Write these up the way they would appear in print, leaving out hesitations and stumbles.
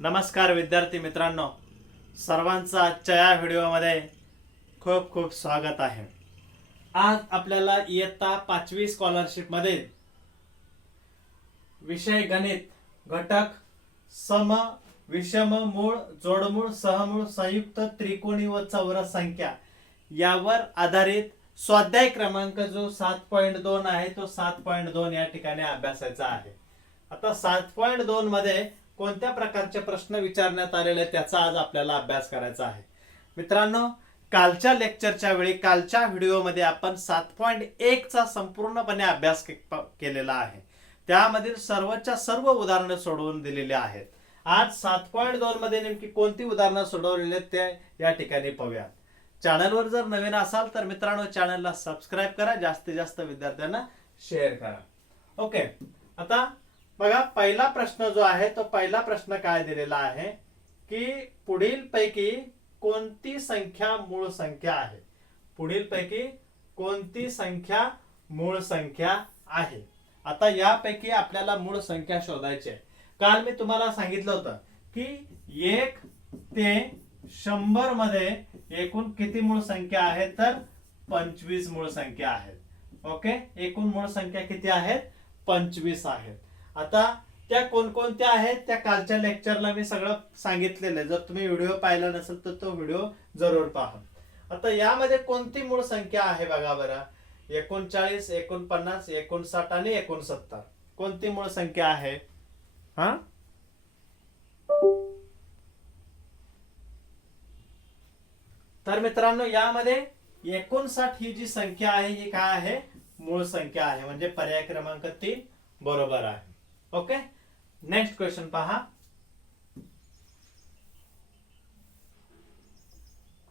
नमस्कार विद्यार्थी मित्रांनो, सर्वांचं आजच्या या व्हिडिओमध्ये खूप खूप स्वागत आहे। आज आपल्याला इयत्ता 5वी स्कॉलरशिप मध्ये विषय गणित घटक सम, विषम, मूळ, जोडमूळ, सहमूळ, संयुक्त, त्रिकोणी व चौरस संख्या यावर आधारित स्वाध्याय क्रमांक जो 7.2 आहे तो 7.2 या ठिकाणी अभ्यासायचा आहे। आता 7.2 मध्ये कोणत्या प्रकारचे प्रश्न विचारण्यात आलेले त्याचा आज आपल्याला अभ्यास करायचा आहे। मित्रांनो, कालच्या लेक्चरच्या वेळी कालच्या व्हिडिओमध्ये आपण 7.1 चा संपूर्णपणे अभ्यास केलेला आहे। त्यामधील सर्वच्या सर्व उदाहरणे सोडवून दिलेली आहेत। आज 7.2 मध्ये नेमकी कोणती उदाहरणे सोडवलेली आहेत ते या ठिकाणी पाहूया। चॅनलवर जर नवीन असाल तर मित्रांनो चॅनलला सबस्क्राइब करा, जास्तीत जास्त विद्यार्थ्यांना शेअर करा। ओके, आता बघा पहिला प्रश्न जो आहे तो पहिला प्रश्न काय दिलेला आहे की पुढील पैकी कोणती संख्या मूळ संख्या आहे। पुढील पैकी कोणती संख्या मूळ संख्या आहे। आता यापैकी आपल्याला मूळ संख्या शोधायची आहे। काल मी तुम्हाला सांगितलं होतं की 1 ते 100 मध्ये एकूण किती मूळ संख्या आहेत, तर 25 मूळ संख्या आहेत। ओके, एकूण मूळ संख्या किती आहेत, 25 आहेत। आता त्या कोणकोणत्या आहेत त्या कालच्या लेक्चरला मी सगळं सांगितलेलं आहे। जर तुम्ही व्हिडिओ पाहिला नसेल तर तो व्हिडिओ जरूर पहा। आता यामध्ये कोणती मूळ संख्या आहे बघा बरं, 39, 49, 59 आणि 69 कोणती मूळ संख्या आहे। हा, तर मित्रांनो यामध्ये 59 ही जी संख्या आहे ही काय आहे, मूळ संख्या आहे, म्हणजे पर्याय क्रमांक 3 बरोबर आहे। ओके, नेक्स्ट क्वेश्चन पहा।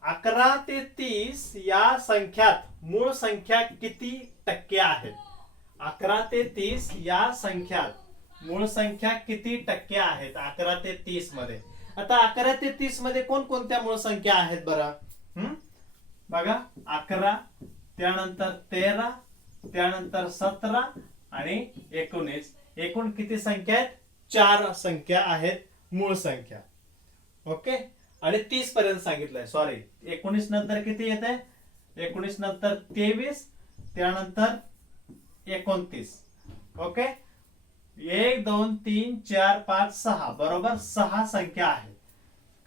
11 ते 30 या संख्यात मूळ संख्या किती टक्के आहेत। 11 ते 30 या संख्यात मूळ संख्या किती टक्के आहेत 11 ते 30 मध्ये। आता 11 ते 30 मध्ये कोणकोणत्या मूळ संख्या आहेत बरं, बघा 11, त्यानंतर 13, त्यानंतर 17 आणि 19, एकूण किती संख्या आहेत, 4 संख्या आहेत मूळ संख्या। ओके, आणि 30 पर्यंत सांगितलंय, सॉरी 19 नंतर किती येते, 19 नंतर 23, त्यानंतर 29। ओके, 1 2 3 4 5 6 बरोबर 6 संख्या आहेत।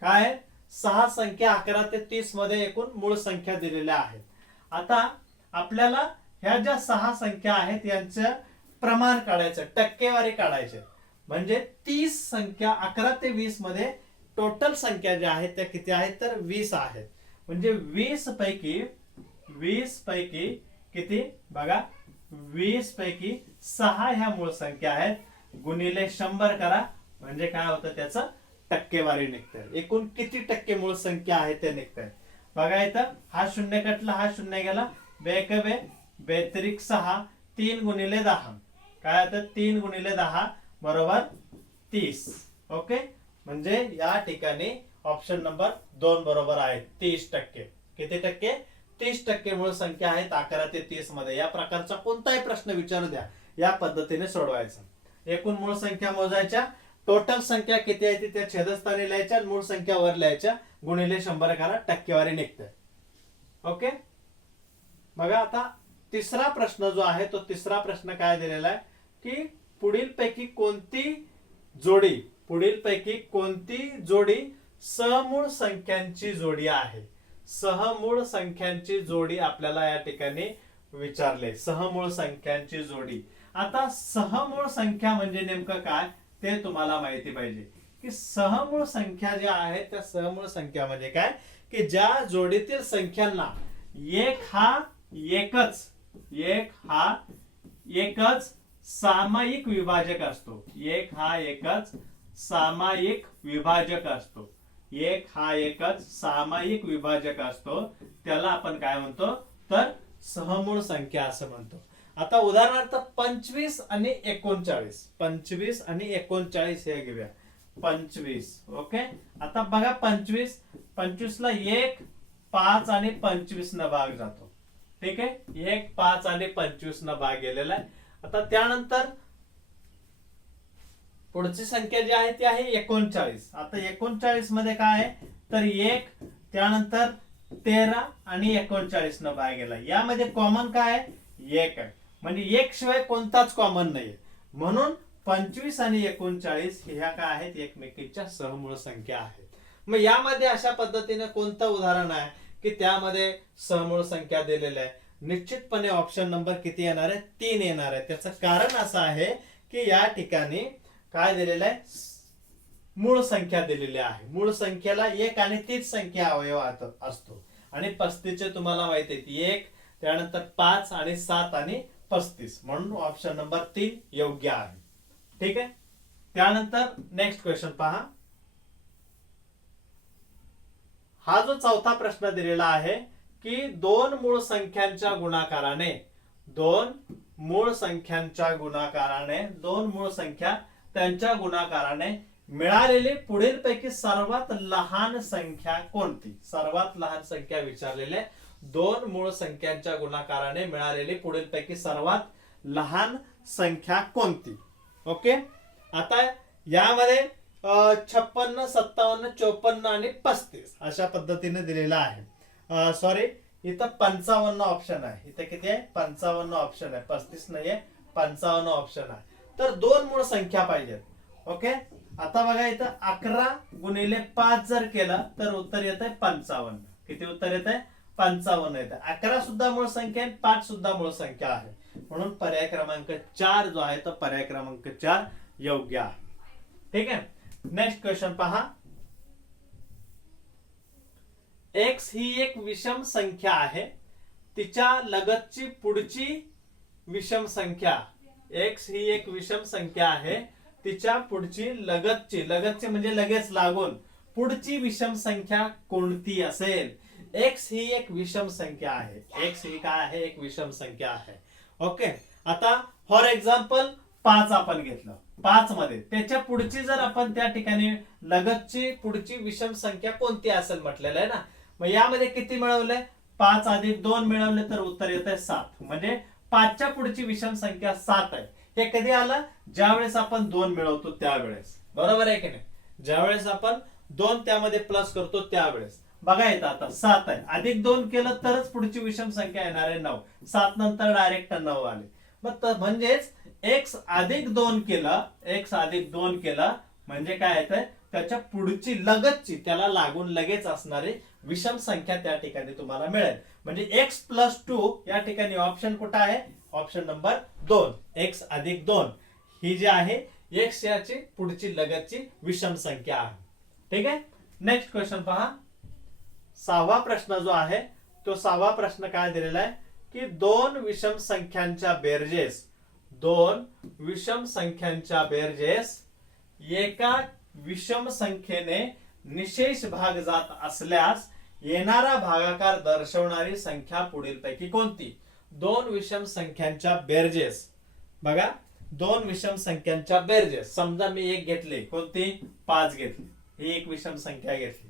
काय, 6 संख्या 11 ते 30 मध्ये एकूण मूळ संख्या दिलेल्या आहेत। आता आपल्याला ह्या ज्या 6 संख्या आहेत यांचं प्रमाण काढायचं, टक्केवारी काढायचे, म्हणजे 30 संख्या 11 ते 20 मध्ये टोटल संख्या ज्या आहेत त्या किती आहेत, तर 20 आहेत। म्हणजे 20 पैकी किती बघा, 20 पैकी 6 ह्या मूळ संख्या आहेत, गुणिले 100 करा म्हणजे काय होतं, त्याचं टक्केवारी निघते। एकूण किती टक्के मूळ संख्या आहे ते निघते बघा। इथं हा शून्य कटला, हा शून्य गेला, 2 बेत्रिक 6, 3 गुणिले 10 काय होतं, 3 गुणिले 10 बरोबर 30। ओके, म्हणजे या ठिकाणी ऑप्शन नंबर 2 बरोबर आहे, 30 टक्के। किती टक्के, 30 टक्के मूळ संख्या आहेत 11 ते 30 मध्ये। या प्रकारचा कोणताही प्रश्न विचारू द्या, या पद्धतीने सोडवायचा। एकूण मूळ संख्या मोजायच्या, टोटल संख्या किती आहे त्या छेदस्थानी लिहायच्या, मूळ संख्या वर लिहायच्या, गुणिले 100 करा, टक्केवारी निघते। ओके, बघा आता तिसरा प्रश्न जो आहे तो तिसरा प्रश्न काय दिलेला आहे की पुढील पैकी कोणती जोडी सहमूळ संख्यांची जोडी आहे। सहमूळ संख्यांची जोडी आपल्याला या ठिकाणी विचारले, सहमूळ संख्यांची जोडी। आता सहमूळ संख्या म्हणजे नेमकं काय ते तुम्हाला माहिती पाहिजे की सहमूळ संख्या ज्या आहेत त्या सहमूळ संख्या म्हणजे काय की ज्या जोडीतील संख्यांना एक हा एकच सामायिक विभाजक असतो। एक हा एकच सामायिक विभाजक असतो। एक हा एकच सामायिक विभाजक असतो, त्याला आपण काय म्हणतो, तर सहमूळ संख्या असं म्हणतो। आता उदाहरणार्थ 25 आणि 39, 25 आणि 39 हे घेऊया, 25। ओके, आता बघा 25 ला 1, 5 आणि 25 न भाग जातो। ठीक आहे, 1, 5 आणि 25 न भाग गेलेला आहे। आता त्यानंतर पुढची संख्या जी आहे ती आहे 39. आता 39 मध्ये काय आहे तर 1, त्यानंतर 13 आणि 39 न भाग गेला. यामध्ये कॉमन काय आहे 1 आहे, म्हणजे 1 शिवाय कोणताच कॉमन नाहीये. म्हणून 25 आणि 39 ह्या काय आहेत एकमेकींच्या सहमूळ संख्या आहेत. मग यामध्ये अशा पद्धतीने कोणतं उदाहरण आहे की त्यामध्ये सहमूळ संख्या दिलेल्या आहे? निश्चितपणे ऑप्शन नंबर किती येणार आहे 3 येणार आहे. त्याचं कारण असं आहे की या ठिकाणी काय दिलेलं आहे मूळ संख्या दिलेली आहे. मूळ संख्येला 1 आणि तीच संख्या अवयव असतो आणि 35 चे तुम्हाला माहिती आहे 1, त्यानंतर 5 आणि 7 आणि 35, म्हणून ऑप्शन नंबर 3 योग्य आहे. ठीक आहे. त्यानंतर नेक्स्ट क्वेश्चन पहा. हा जो चौथा प्रश्न दिलेला आहे की दोन मूळ संख्यांच्या गुणाकाराने दोन मूळ संख्या त्यांच्या गुणाकाराने मिळालेली पुढीलपैकी सर्वात लहान संख्या कोणती? सर्वात लहान संख्या विचारलेले. दोन मूळ संख्यांच्या गुणाकाराने मिळालेली पुढीलपैकी सर्वात लहान संख्या कोणती? ओके. आता यामध्ये 56, 57, 54 आणि 35 अशा पद्धतीने दिलेला आहे. सॉरी, इथं 55 ऑप्शन आहे. इथे किती आहे 55 ऑप्शन आहे, 35 नाहीये, 55 ऑप्शन आहे. तर दोन मूळ संख्या पाहिजेत. ओके. आता बघा इथं 11 गुणिले 5 जर केलं तर उत्तर येत आहे 55. किती उत्तर येत आहे 55 येत आहे. 11 सुद्धा मूळ संख्या आहे, 5 सुद्धा मूळ संख्या आहे, म्हणून पर्याय क्रमांक 4 जो आहे तो पर्याय क्रमांक 4 योग्य आहे. ठीक आहे. नेक्स्ट क्वेश्चन पहा. एक्स ही एक विषम संख्या आहे, तिच्या लगतची पुढची विषम संख्या. एक्स ही एक विषम संख्या आहे, तिच्या पुढची लगतची म्हणजे लगेच लागून पुढची विषम संख्या कोणती असेल? एक्स ही एक विषम संख्या आहे. एक्स ही काय आहे एक विषम संख्या आहे. ओके. आता फॉर एक्झाम्पल 5 आपण घेतलं. 5 मध्ये त्याच्या पुढची जर आपण त्या ठिकाणी लगतची पुढची विषम संख्या कोणती असेल म्हटलेलं आहे ना. मग यामध्ये किती मिळवले 5 अधिक 2 मिळवले तर उत्तर येत आहे 7. म्हणजे 5 च्या पुढची विषम संख्या 7 आहे. हे कधी आलं ज्यावेळेस आपण 2 मिळवतो त्यावेळेस. बरोबर आहे की नाही? ज्यावेळेस आपण 2 त्यामध्ये प्लस करतो त्यावेळेस. बघा येतं आता 7 आहे, अधिक 2 केलं तरच पुढची विषम संख्या येणार आहे 9. 7 नंतर डायरेक्ट 9 आले. मग म्हणजेच x अधिक 2 केलं म्हणजे काय येतंय त्याच्या पुढची लगतची त्याला लागून लगेच असणारी विषम संख्या त्या ठिकाणी तुम्हाला मिळेल. म्हणजे x प्लस 2 या ठिकाणी ऑप्शन कुठं आहे? Option number 2. x अधिक 2 ही जी आहे x याची पुढची लगतची विषम संख्या आहे. ठीक आहे. नेक्स्ट क्वेश्चन पहा. 6वा प्रश्न जो आहे तो 6वा प्रश्न काय दिलेला आहे की दोन विषम संख्यांच्या बेरजेस एका विषम संख्येने निशेष भाग जात असल्यास येणारा भागाकार दर्शवणारी संख्या पुढीलपैकी कोणती? दोन विषम संख्यांच्या बेरजेस. बघा, दोन विषम संख्यांच्या बेरजेस. समजा मी एक घेतली, कोणती 5 घेतली, ही एक विषम संख्या घेतली.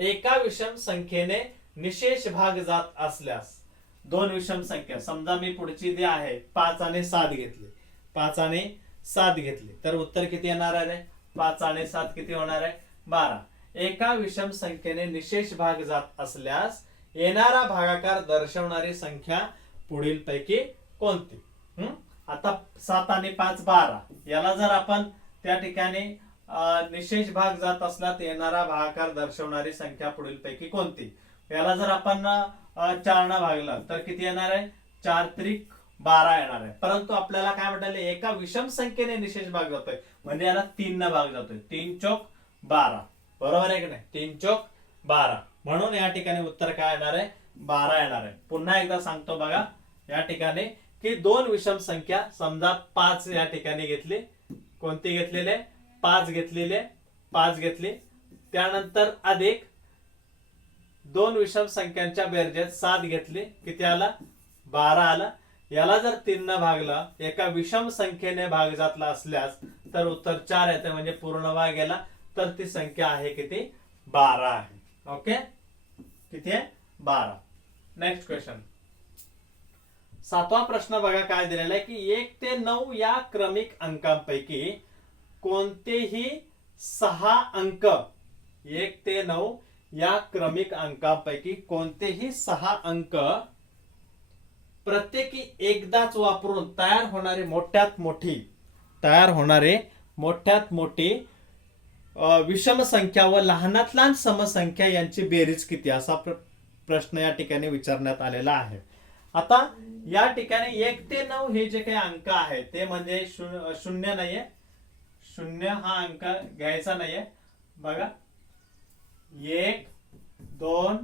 एका विषम संख्येने निशेष भाग जात असल्यास दोन विषम संख्या, समजा मी पुढची जी आहे 5 आणि 7 घेतली, 5 आणि 7 घेतली तर उत्तर किती येणार आहे? 5 आणि 7 किती होणार आहे? 12. एका विषम संख्येने निशेष भाग जात असल्यास येणारा भागाकार दर्शवणारी संख्या पुढीलपैकी कोणती? आता 7 आणि 5 12. याला जर आपण त्या ठिकाणी निशेष भाग जात असला तर येणारा भागाकार दर्शवणारी संख्या पुढीलपैकी कोणती? याला जर आपण 4 न भागलं तर किती येणार आहे? 4 त्रिक 12 येणार आहे. परंतु आपल्याला काय म्हटलं एका विषम संख्येने निशेष भाग जातोय म्हणजे याला 3 न भाग जातोय. 3 चौक 12. बरोबर आहे की नाही? 3 चौक 12. म्हणून या ठिकाणी उत्तर काय येणार आहे? 12 येणार आहे. पुन्हा एकदा सांगतो बघा या ठिकाणी की दोन विषम संख्या, समजा 5 या ठिकाणी घेतली, कोणती घेतलेले? 5 घेतली, त्यानंतर अधिक दोन विषम संख्यांच्या बेरजेत 7 घेतली, किती आला? 12 आला. याला जर 3 न भागलं, एका विषम संख्येने भाग जातला असल्यास तर उत्तर 4 येते, म्हणजे पूर्ण भाग गेला तर ती संख्या आहे किती? 12 आहे. ओके. किती आहे? 12. Next question. 7वा प्रश्न बघा काय दिलेला आहे की 1 ते 9 या क्रमिक अंकांपैकी कोणतेही 6 अंक 1 ते 9 या क्रमिक अंकापैकी कोणतेही 6 अंक प्रत्येकी एकदाच वापरून तयार होणारे मोठ्यात मोठी विषम संख्या व लहानात लहान समसंख्या यांची बेरीज किती, असा प्रश्न या ठिकाणी विचारण्यात आलेला आहे. आता या ठिकाणी 1 ते 9 हे जे काही अंक आहे ते म्हणजे शून्य नाहीये, शून्य हा अंक घ्यायचा नाहीये. बघा 1 2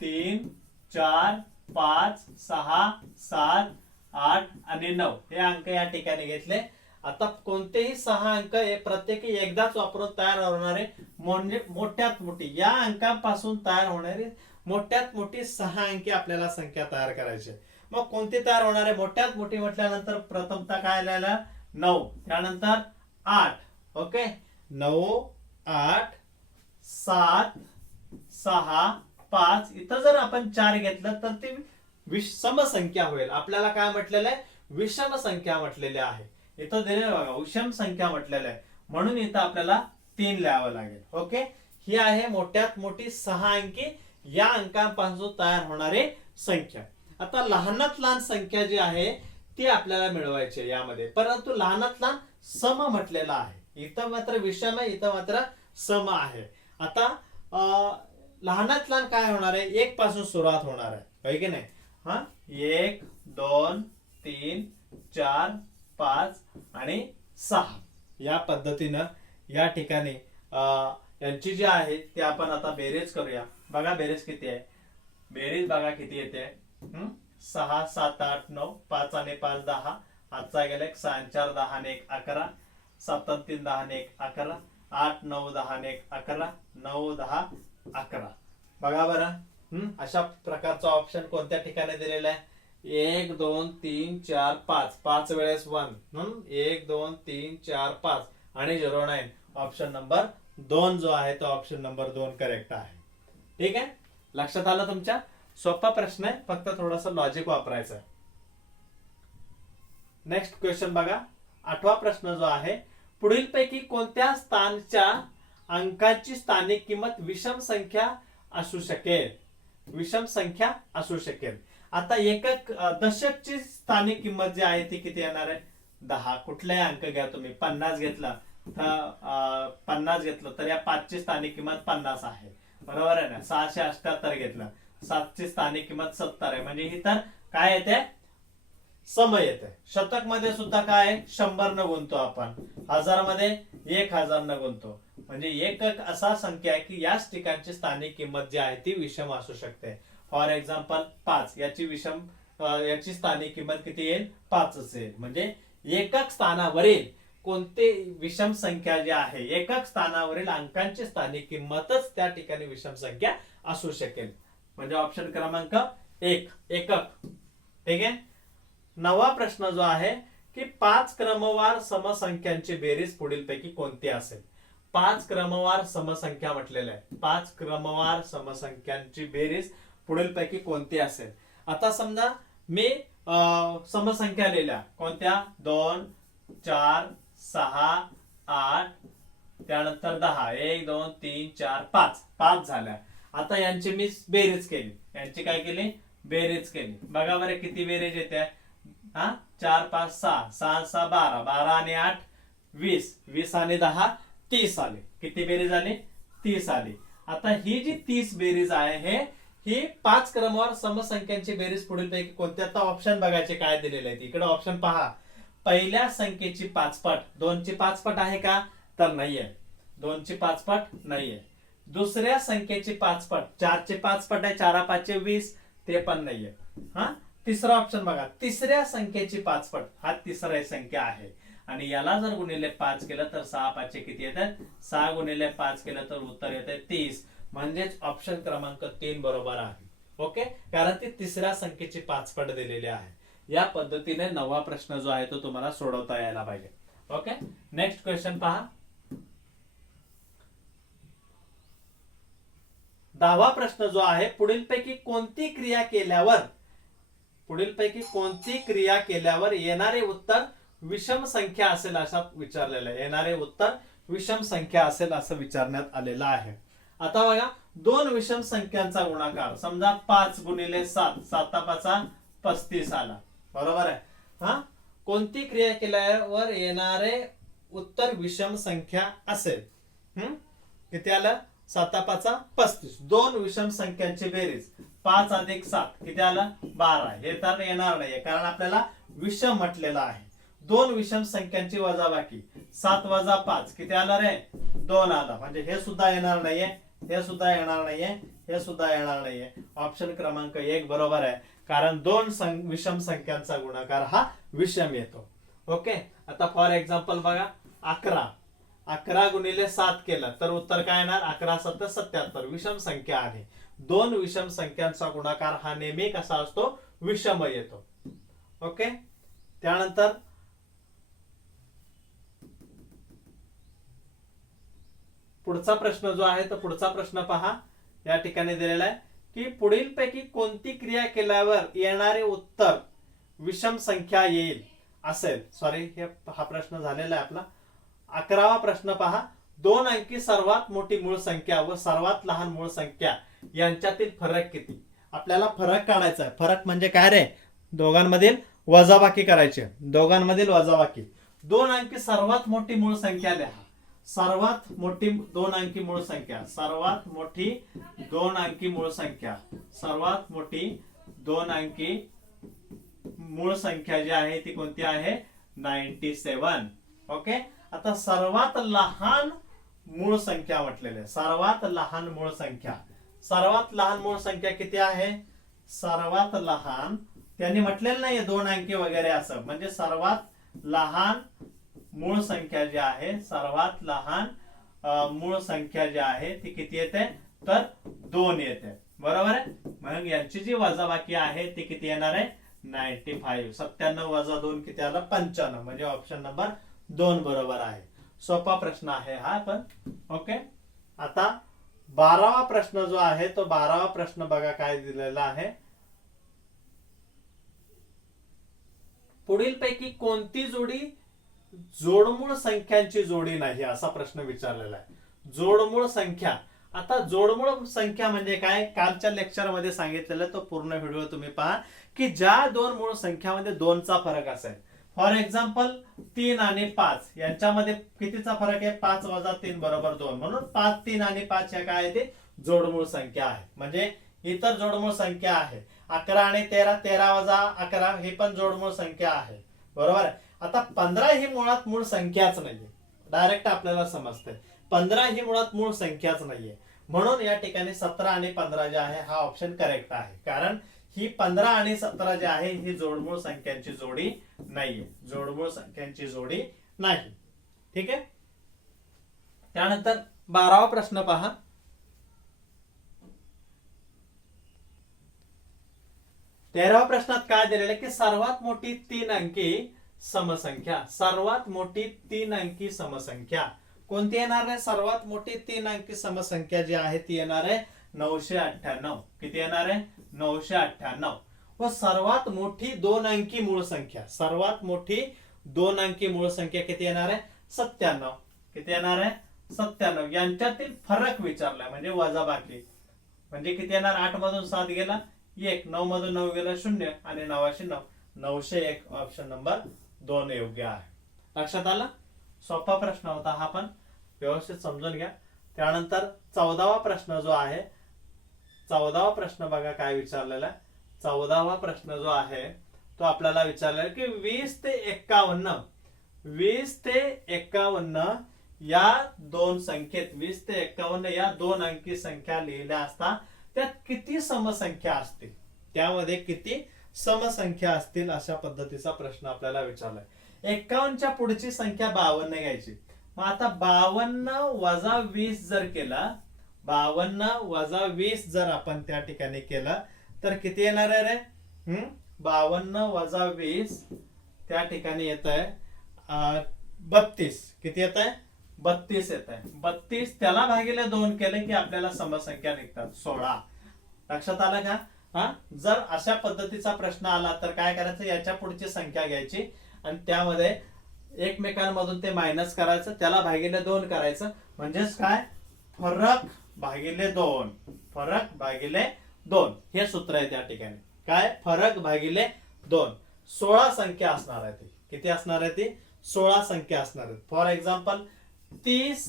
3 4 5 6 7 8 आणि 9 हे अंक या ठिकाणी घेतले. आता कोणतेही 6 अंक हे प्रत्येकी एकदाच वापरून तयार होणारे म्हणजे मोठ्यात मोठी या अंकापासून तयार होणारी मोठ्यात मोठी 6 अंकी आपल्याला संख्या तयार करायची. मग कोणती तयार होणारे मोठ्यात मोठी म्हटल्यानंतर प्रथमतः काय आलेला 9, त्यानंतर 8. ओके 9 8 7 6 5. इथं जर आपण 4 घेतलं तर ती विषम संख्या होईल. आपल्याला काय म्हटलेलं आहे, विषम संख्या म्हटलेली आहे. इथं दिलेलं बघा विषम संख्या म्हटलेलं आहे, म्हणून इथं आपल्याला 3 लिहावं लागेल. ओके ही आहे मोठ्यात मोठी 6 अंकी या अंकापासून तयार होणारी संख्या. आता लहानात लहान संख्या जी आहे ती आपल्याला मिळवायची यामध्ये, परंतु लहानात लहान सम म्हटलेला आहे. इथं मात्र विषम आहे, इथं मात्र सम आहे. आता लहानात लहान काय होणार आहे, 1 पासून सुरुवात होणार आहे की नाही. 1 2 3 4 5 आणि 6 या पद्धतीनं या ठिकाणी यांची जी आहे ती आपण आता बेरीज करूया. बघा बेरीज किती आहे, बेरीज बघा किती येते. 6 7 8 9 5 आणि 5 10. आजचा गेला 6 आणि 4 10 आणि 1 11. 7 आणि 3 10 आणि 1 11. 8 9 10 आणि 1 11. 9 10 11. बघा बरं अशा प्रकारचा ऑप्शन कोणत्या ठिकाणी दिलेला आहे. 1 2 3 4 5 5 वेळेस 1. 1 2 3 4 5 आणि 09. ऑप्शन नंबर 2 जो आहे तो ऑप्शन नंबर 2 करेक्ट आहे. ठीक आहे, लक्षात आलं तुमच्या. सोपा प्रश्न आहे, फक्त थोडंसं लॉजिक वापरायचं आहे. नेक्स्ट क्वेश्चन बघा. 8वा प्रश्न जो आहे, पुढीलपैकी कोणत्या स्थानच्या अंकाची स्थानिक किंमत विषम संख्या असू शकेल, विषम संख्या असू शकेल. आता एकक दशकची स्थानिक किंमत जी आहे ती किती येणार आहे, 10. कुठलाही अंक घ्या तुम्ही, 50 घेतला तर 50 घेतलं तर या 5 ची स्थानिक किंमत 50 आहे, बरोबर आहे ना. 678 घेतलं, 7 ची स्थानिक किंमत 70 आहे, म्हणजे ही तर काय येते, सम येते. शतक मध्ये सुद्धा काय 100 न गुणतो आपण, हजार मध्ये 1000 न गुणतो, म्हणजे एकक असा संख्या आहे की याच ठिकाणची स्थानिक किंमत जी आहे ती विषम असू शकते. फॉर एक्झाम्पल 5 याची स्थानिक किंमत किती येईल, 5 येईल. म्हणजे एकक स्थानावरील कोणते विषम संख्या जी आहे, एकक स्थानावरील अंकांची स्थानिक किंमतच त्या ठिकाणी विषम संख्या असू शकेल. म्हणजे ऑप्शन क्रमांक 1 एकक. ठीक आहे. 9वा प्रश्न जो आहे की 5 क्रमवार समसंख्यांची बेरीज पुढीलपैकी कोणती असेल. 5 क्रमवार समसंख्या म्हटलेल्या आहे, 5 क्रमवार समसंख्यांची बेरीज पुढीलपैकी कोणती असेल. आता समजा मी समसंख्या लिहिल्या कोणत्या, 2 4 6 8 त्यानंतर 10. 1 2 3 4 5 5 झाल्या. आता यांची मी बेरीज केली, यांची काय केली, बेरीज केली. बघा बरं किती बेरीज येते. 4 5 6 6 6 12 12 आणि 8 20 20 आणि 10 30 आले. किती बेरीज आली, 30 आली. आता ही जी 30 बेरीज आहे ही 5 क्रमवार समसंख्यांची बेरीज पुढीलपैकी कोणत्या. आता ऑप्शन बघायचे काय दिलेले आहेत. इकडे ऑप्शन पहा. पहिल्या संख्येची 5 पट, 2 ची 5 पट आहे का, तर नाहीये. 2 ची 5 पट नाहीये. दुसऱ्या संख्येची 5 पट, 4 ची 5 पट आहे, 4 5 20, ते पण नाहीये. तिसरा ऑप्शन बघा, तिसऱ्या संख्येची 5 पट, हा तिसरा संख्या आहे आणि याला जर गुणिले 5 केलं तर 6 5 किती येतात, 6 गुणिले 5 केलं तर उत्तर येते 30. म्हणजेच ऑप्शन क्रमांक 3 बरोबर आहे. ओके, कारण ती तिसऱ्या संख्येची 5 पट दिलेली आहे. या पद्धतीने 9वा प्रश्न जो आहे तो तुम्हाला सोडवता यायला पाहिजे. ओके, नेक्स्ट क्वेश्चन पहा. 10वा प्रश्न जो आहे, पुढीलपैकी कोणती क्रिया केल्यावर येणारे उत्तर विषम संख्या असेल असा विचारलेला आहे. येणारे उत्तर विषम संख्या असेल असं विचारण्यात आलेलं आहे. आता बघा, दोन विषम संख्यांचा गुणाकार, समजा 5 गुणिले 7, 7 35 आला, बरोबर आहे. हा, कोणती क्रिया केल्यावर येणारे उत्तर विषम संख्या असेल? किती आलं? 7 35. दोन विषम संख्यांची बेरीज 5 अधिक 7 किती आलं? 12. हे तर येणार नाहीये कारण आपल्याला विषम म्हटलेलं आहे. दोन विषम संख्यांची वजाबाकी 7 वजा 5 किती आलं रे? 2 आलं. म्हणजे हे सुद्धा येणार नाहीये, हे सुद्धा येणार नाहीये, हे सुद्धा येणार नाहीये. ऑप्शन क्रमांक 1 बरोबर आहे, कारण दोन विषम संख्यांचा गुणाकार हा विषम येतो. ओके. आता फॉर एक्झाम्पल बघा, 11 गुणिले 7 केलं तर उत्तर काय येणार? 11 7 77. विषम संख्या आहे. दोन विषम संख्यांचा गुणाकार हा नेहमी कसा असतो? विषम येतो. ओके. त्यानंतर पुढचा प्रश्न जो आहे, तो पुढचा प्रश्न पहा. या ठिकाणी दिलेला आहे की पुढीलपैकी कोणती क्रिया केल्यावर येणारे उत्तर विषम संख्या येईल असेल. सॉरी, हा प्रश्न झालेला आहे आपला. 11वा प्रश्न पहा. 2 अंकी सर्वात मोठी मूळ संख्या व सर्वात लहान मूळ संख्या यांच्यातील फरक किती? आपल्याला फरक काढायचा आहे. फरक म्हणजे काय रे? दोघांमधील वजाबाकी करायची. दोघांमधील वजाबाकी. 2 अंकी सर्वात मोठी मूळ संख्या लिहा. सर्वात मोठी 2 अंकी मूळ संख्या, सर्वात मोठी 2 अंकी मूळ संख्या, सर्वात मोठी 2 अंकी मूळ संख्या जी आहे ती कोणती आहे? 97. ओके. आता सर्वात लहान मूळ संख्या म्हटलेले, सर्वात लहान मूळ संख्या, सर्वात लहान मूळ संख्या किती आहे? सर्वात लहान त्यांनी म्हटलेलं नाहीये 2 अंकी वगैरे असं, म्हणजे सर्वात लहान मूळ संख्या जी आहे, सर्वात लहान मूळ संख्या जी आहे ती किती येते? तर 2 येते, बरोबर आहे. मग यांची जी वजाबाकी आहे ती किती येणार आहे? 95. 97 वजा 2 किती आलं? 95. म्हणजे ऑप्शन नंबर 2 बरोबर आहे. सोपा प्रश्न आहे हा पण. ओके. आता 12वा प्रश्न जो आहे, तो 12वा प्रश्न बघा काय दिलेला आहे. पुढीलपैकी कोणती जोडी जोडमूळ संख्यांची जोडी नाही, असा प्रश्न विचारलेला आहे. जोडमूळ संख्या. आता जोडमूळ संख्या म्हणजे काय? कालच्या लेक्चर मध्ये सांगितलेलं, तो पूर्ण व्हिडिओ तुम्ही पहा की ज्या दोन मूळ संख्यामध्ये 2चा फरक असेल. फॉर एक्झाम्पल 3 आणि 5 यांच्यामध्ये कितीचा फरक आहे? 5 वजा 3 बरोबर 2. म्हणून 5, 3 आणि 5 या काय आहे? ते जोडमूळ संख्या आहे. म्हणजे इतर जोडमूळ संख्या आहे. 11 आणि 13, 13 वजा 11 ही पण जोडमूळ संख्या आहे, बरोबर आहे. आता 15 ही मुळात मूळ संख्याच नाहीये. डायरेक्ट आपल्याला समजतंय 15 ही मुळात मूळ संख्याच नाहीये. म्हणून या ठिकाणी 17 आणि 15 जे आहे हा ऑप्शन करेक्ट आहे, कारण ही 15 आणि 17 जे आहे ही जोडमूळ संख्यांची जोडी नाहीये. जोडमूळ संख्यांची जोडी नाही. ठीक आहे. त्यानंतर 12वा प्रश्न पहा. 13व्या प्रश्नात काय दिलेलं की सर्वात मोठी 3 अंकी समसंख्या, सर्वात मोठी 3 अंकी समसंख्या कोणती येणार आहे? सर्वात मोठी 3 अंकी समसंख्या जी आहे ती येणार आहे 998. किती येणार आहे? 998. व सर्वात मोठी 2 अंकी मूळ संख्या, सर्वात मोठी 2 अंकी मूळ संख्या किती येणार आहे? 97. किती येणार आहे? 97. यांच्यातील फरक विचारलाय, म्हणजे वजाबाकी. म्हणजे किती येणार? 8 मधून 7 गेला 1, 9 मधून 9 गेला 0 आणि 9 9. 901. ऑप्शन नंबर 2 योग्य आहे. लक्षात आलं? सोपा प्रश्न होता हा, पण व्यवस्थित समजून घ्या. त्यानंतर 14वा प्रश्न जो आहे, 14वा प्रश्न बघा काय विचारलेला आहे. 14वा प्रश्न जो आहे तो आपल्याला विचारलेला की 20 ते 51, 20 ते 51 या दोन संख्येत, 20 ते 51 या 2 अंकी संख्या लिहिल्या असता त्यात किती समसंख्या असतील? त्यामध्ये किती समसंख्या असतील? अशा पद्धतीचा प्रश्न आपल्याला विचारलाय. 51च्या पुढची संख्या 52 घ्यायची. मग आता 52 वजा 20 जर केला, 52 वजा 20 जर आपण त्या ठिकाणी केला तर किती येणार आहे रे? 52 वजा 20 त्या ठिकाणी येत आहे 32. किती येत आहे? 32 येत आहे. 32 त्याला भागिले 2 केले की आपल्याला समसंख्या निघतात 16. लक्षात आलं का? जर अशा पद्धतीचा प्रश्न आला तर काय करायचं? याच्या पुढची संख्या घ्यायची आणि त्यामध्ये एकमेकांमधून ते मायनस करायचं, त्याला भागिले 2 करायचं, म्हणजेच काय, फरक भागिले 2. फरक भागिले 2 हे सूत्र आहे त्या ठिकाणी. काय, फरक भागिले 2. 16 संख्या असणार आहे ती. किती असणार आहे ती, 16 संख्या असणार आहे. फॉर एक्झाम्पल 30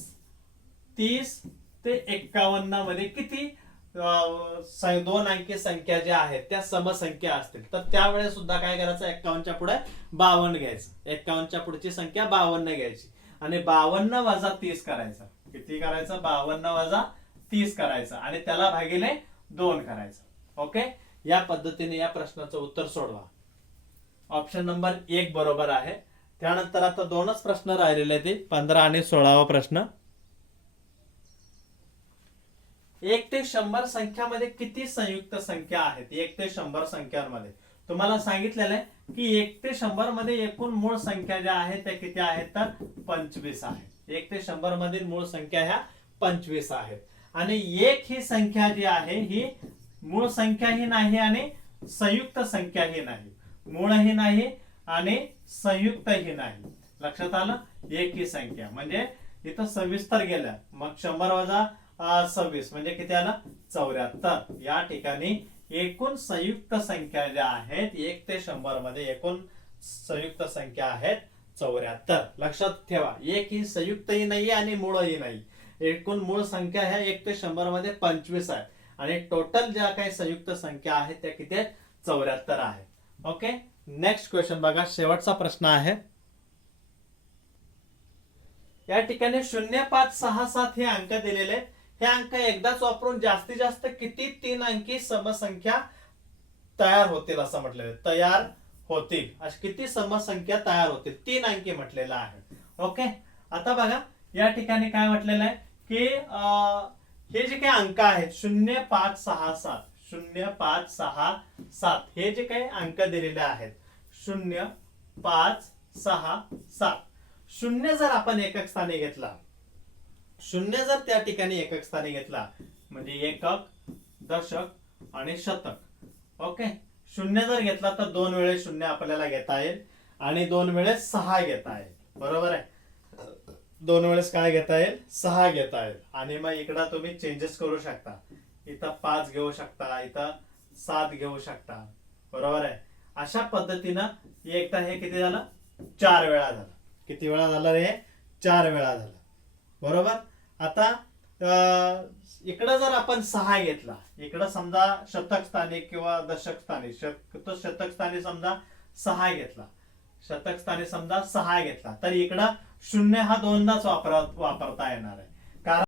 ते 51 मध्ये किती 2 अंकी संख्या ज्या आहेत त्या समसंख्या असतील, तर त्यावेळेस सुद्धा काय करायचं, 51च्या पुढे 52 घ्यायचं. 51च्या पुढची संख्या 52 घ्यायची आणि 52 वजा 30 करायचं. किती करायचं, 52 वजा 30 करायचं आणि त्याला भागिले 2 करायचं. ओके, या पद्धतीने या प्रश्नाचं उत्तर सोडवा. ऑप्शन नंबर 1 बरोबर आहे. त्यानंतर आता 2च प्रश्न राहिलेले ते 15 आणि 16वा प्रश्न. 1 ते 100 संख्यामध्ये किती संयुक्त संख्या आहेत. 1 ते 100 संख्यांमध्ये तुम्हाला सांगितलेलं आहे की 1 ते 100 मध्ये एकूण मूळ संख्या ज्या आहेत त्या किती आहेत, तर 25 आहेत. 1 ते 100 मधील मूळ संख्या ह्या 25 आहेत. आणि 1 ही संख्या जी आहे ही मूळ संख्याही नाही आणि संयुक्त संख्याही नाही. मूळही नाही आणि संयुक्तही नाही. लक्षात आलं, 1 ही संख्या म्हणजे इथं 26 तर गेल्या, मग 100 वजा 26 म्हणजे किती आलं, 74. या ठिकाणी एकूण संयुक्त संख्या ज्या आहेत 1 ते 100 मध्ये एकूण संयुक्त संख्या आहेत 74. लक्षात ठेवा, 1 ही संयुक्तही नाही आणि मूळही नाही. एकूण मूळ संख्या ह्या 1 ते 100 मध्ये 25 आहे आणि टोटल ज्या काही संयुक्त संख्या आहेत त्या किती आहेत, 74 आहेत. ओके, नेक्स्ट क्वेश्चन बघा. शेवटचा प्रश्न आहे. या ठिकाणी 0, 5, 6, 7 हे अंक दिलेले आहेत. हे अंक एकदाच वापरून जास्तीत जास्त किती 3 अंकी समसंख्या तयार होतील असं म्हटलेलं, तयार होतील अशी किती समसंख्या तयार होतील, 3 अंकी म्हटलेलं आहे. ओके, आता बघा या ठिकाणी काय म्हटलेलं आहे की हे जे काही अंक आहेत 0, 5, 6, 7, 0, 5, 6, 7 हे जे काही अंक दिलेले आहेत 0, 5, 6, 7. 0 जर आपण एकक स्थानी घेतला, 0 जर त्या ठिकाणी एकक स्थानी घेतला म्हणजे एकक, दशक आणि शतक. ओके, 0 जर घेतला तर 2 वेळेस 0 आपल्याला घेता येईल आणि 2 वेळेस 6 घेता येईल. बरोबर आहे, 2 वेळेस काय घेता येईल, 6 घेता येईल. आणि मग इकडं तुम्ही चेंजेस करू शकता, इथं 5 घेऊ शकता, इथं 7 घेऊ शकता. बरोबर आहे. अशा पद्धतीनं एकदा हे किती झालं, 4 वेळा झालं. किती वेळा झालं रे, 4 वेळा झालं. बरोबर. आता इकडं जर आपण 6 घेतला, इकडं समजा शतक स्थानी किंवा दशक स्थानी, शतक स्थानी समजा 6 घेतला, शतक स्थानी समजा 6 घेतला, तर इकडं 0 हा 2दाच वापरता येणार आहे. कारण